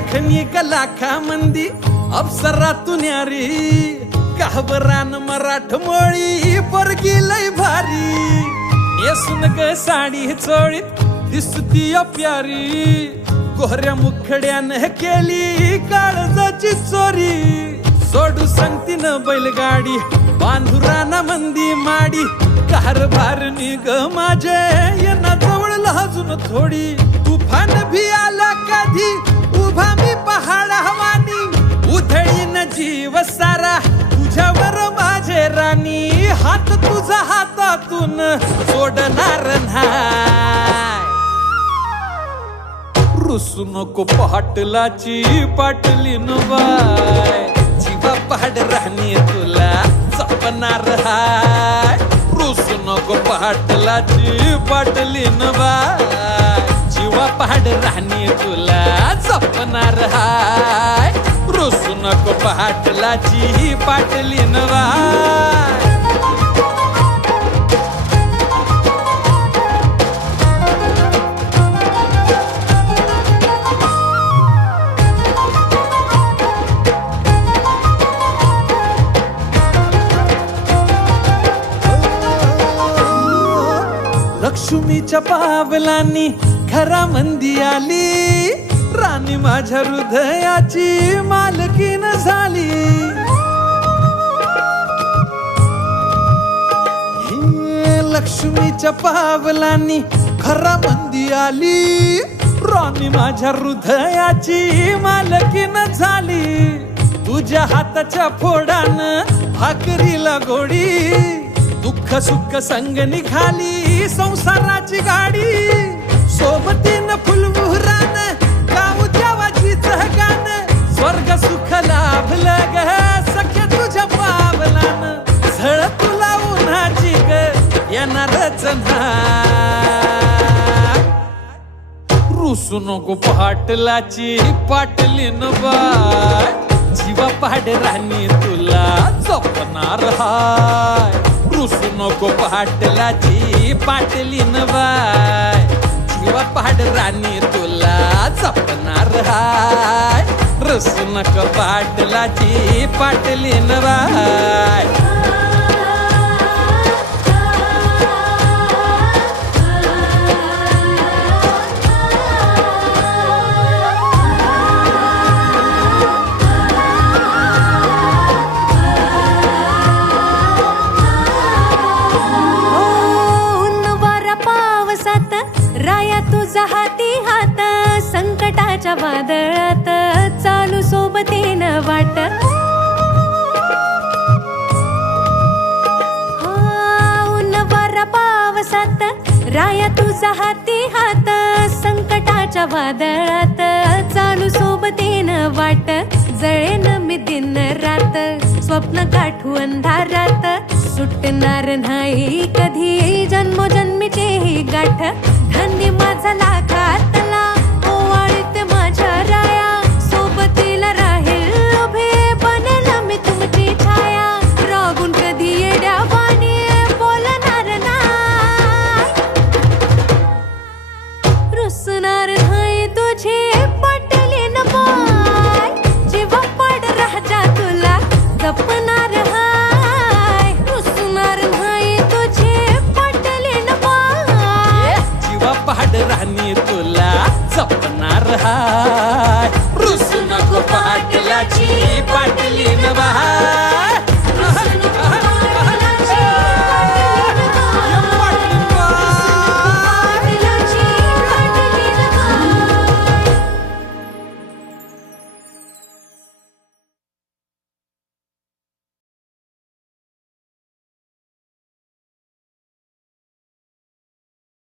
देखणी लाखा मंदी अप्सरातून यारी काहबरान मराठमोळी पोरगी लय भारी नेसून ग साडी चोळीत दिसती प्यारी कोहऱ्या मुखड्यानं केली काळजाची चोरी सोडू सांगती न बैलगाडी बांधुराना मंदी माडी कारभार निग माझे यांना जवळ लाजून थोडी तुफान भी आला कधी उभा मी पहाड हवानी उधळीन जीव सारा तुझ्यावर माझे राणी हात तुझा हातातून सोडणार नाही रुसू नको पाटलाची पाटलीन बाय जीवा पहाड राणी तुला जपणार हाय रुसू नको पाटलाची पाटलीन बाय जीवा पहाड राणी तुला जपणार हाय रुसू नको पाटलाची पाटलीन बाय लक्ष्मीच्या पावलांनी घरामंदी आली राणी माझ्या हृदयाची मालकीन झाली लक्ष्मीच्या पावलांनी घरामंदी आली राणी माझ्या हृदयाची मालकीन झाली तुझ्या हाताच्या फोडानं भाकरीला गोडी दुःख सुख संग निघाली संसाराची गाडी सोबतीनं फुलमुहरान गाऊ देवाची गान स्वर्ग सुख लाभलं ग सख्या तुझ्या पावलान झळ तुला उन्हाची ग येणारच रुसू नको पाटलाची पाटलीन बाय जीवा पहाड राणी तुला जपणार हाय रुसू नको पाटलाची पाटलीन बाय जीवा पहाड राणी तुला जपणार हाय रुसू नको पाटलाची पाटलीन बाय संकटाच्या वादळात चालू सोबतीनं वाट उन्हावारा पावसात राया तुझा हाती हात संकटाच्या वादळात चालू सोबतीनं वाट जळेन मी दिन रात स्वप्न गाठू अंधारात सुटणार नाही कधी जन्मोजन्मीची ही गाठ धन्य माझा लाखातला माझ्या राया सोबतीला राहील उभे बनेल मी तुमची छाया रागून कधी येड्या वाणी बोलणार नाही रुसणार नाही तुझी पटलीन बाय जीवा पड राजा तुला जपणार हाय रुसणार नाही तुझी पटलीन बाय जीवा पहाड राणी तुला जपणार हाय रुसू नको पाटलाची पाटलीन बाय